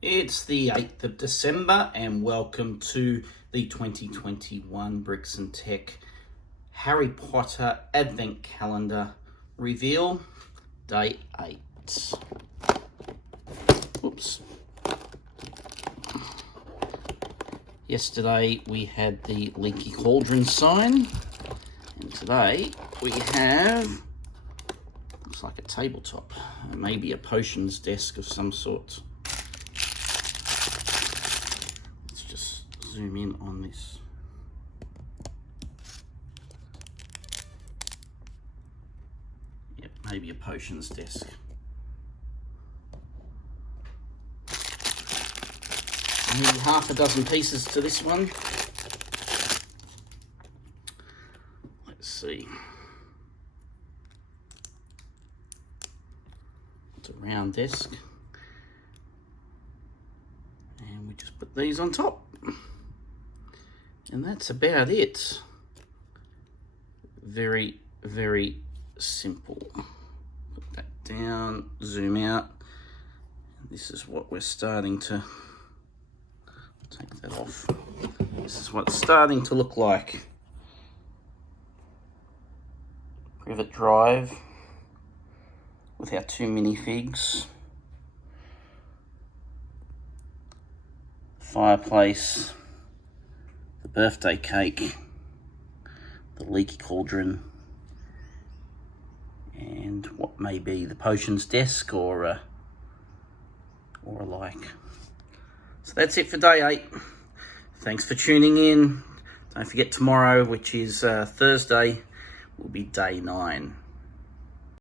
It's the 8th of December and welcome to the 2021 Bricksntech Harry Potter Advent Calendar reveal, day 8. Oops. Yesterday we had the Leaky Cauldron sign, and today we have, looks like a tabletop, maybe a potions desk of some sort. Let's just zoom in on this. Yep, maybe a potions desk. Maybe half a dozen pieces to this one. Let's see. It's a round desk. And we just put these on top. And that's about it. Very, very simple. Put that down, zoom out. This is what we're starting to take that off. This is what it's starting to look like. Privet drive with our 2 minifigs. Fireplace, the birthday cake, the Leaky Cauldron, and what may be the potions desk or a like. So that's it for day 8. Thanks for tuning in. Don't forget tomorrow, which is Thursday, will be day 9.